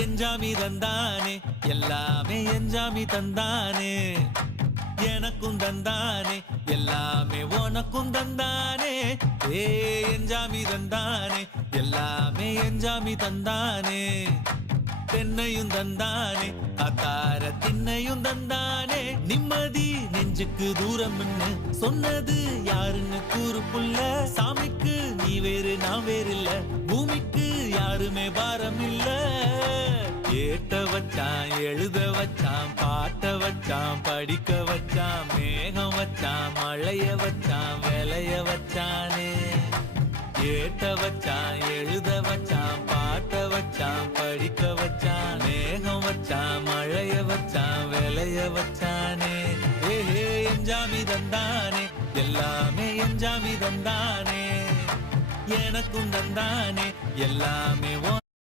எஞ்சாமி தந்தானே எல்லாமே எஞ்சாமி தந்தானே எனக்கும் தந்தானே எல்லாமே உனக்கும் தந்தானே ஏ எஞ்சாமி தந்தானே எல்லாமே எஞ்சாமி தந்தானே தென்னையும் தந்தானே அத்தார திண்ணையும் தந்தானே நிம்மதி நெஞ்சுக்கு தூரம்னு சொன்னது யாருன்னு கூறு புள்ள சாமிக்கு நீ வேறு நான் வேறு இல்ல பூமிக்கு யாருமே பாரம் இல்ல ஏட்ட வச்சான் எழுத வச்சான் பாட்ட வச்சான் படிக்க வச்சான் மேகம் வச்சான் மழைய வச்சான் விளைய வச்சானே ஏட்ட வச்சான் எழுத வச்சான் பாட்ட வச்சான் படிக்க வச்சான் மேகம் வச்சான் மழைய வச்சான் விளைய வச்சானே ஏஹே எஞ்சாமி தந்தானே எல்லாமே எஞ்சாமி தந்தானே எனக்கும் தந்தானே எல்லாமே